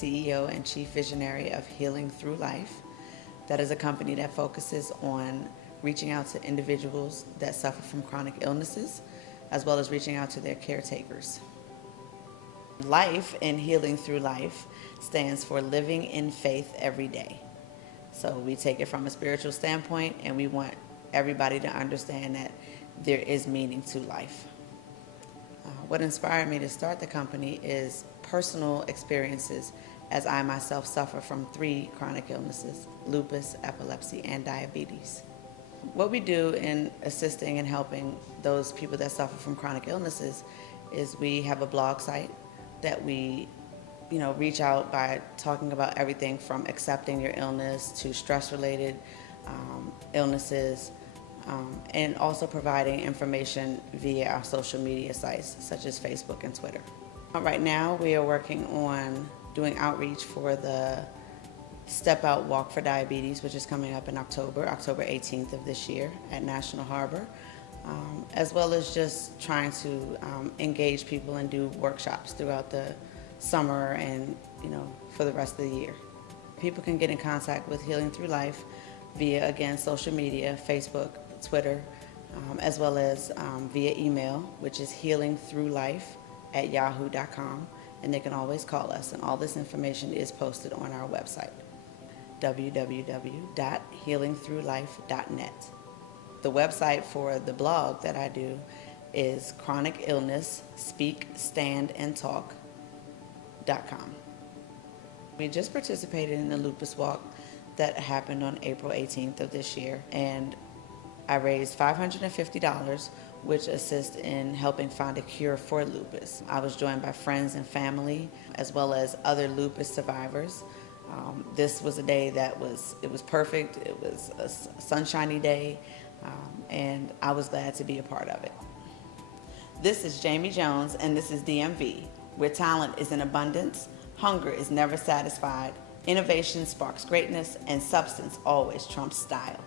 CEO and Chief Visionary of Healing Through Life. That is a company that focuses on reaching out to individuals that suffer from chronic illnesses, as well as reaching out to their caretakers. Life in Healing Through Life stands for living in faith every day. So we take it from a spiritual standpoint, and we want everybody to understand that there is meaning to life. What inspired me to start the company is personal experiences, as I myself suffer from 3 chronic illnesses: lupus, epilepsy, and diabetes. What we do in assisting and helping those people that suffer from chronic illnesses is we have a blog site that we reach out by talking about everything from accepting your illness to stress-related illnesses, and also providing information via our social media sites such as Facebook and Twitter. Right now we are working on doing outreach for the Step Out Walk for Diabetes, which is coming up in October 18th of this year at National Harbor, as well as just trying to engage people and do workshops throughout the summer and for the rest of the year. People can get in contact with Healing Through Life via, again, social media, Facebook, Twitter, as well as via email, which is healingthroughlife@yahoo.com, and they can always call us, and all this information is posted on our website, www.healingthroughlife.net. The website for the blog that I do is Chronic Illness Speak, Stand, and Talk.com. We just participated in the Lupus Walk that happened on April 18th of this year, and I raised $550, which assists in helping find a cure for lupus. I was joined by friends and family, as well as other lupus survivors. This was a day that was perfect. It was a sunshiny day, and I was glad to be a part of it. This is Jamie Jones, and this is DMV, where talent is in abundance, hunger is never satisfied, innovation sparks greatness, and substance always trumps style.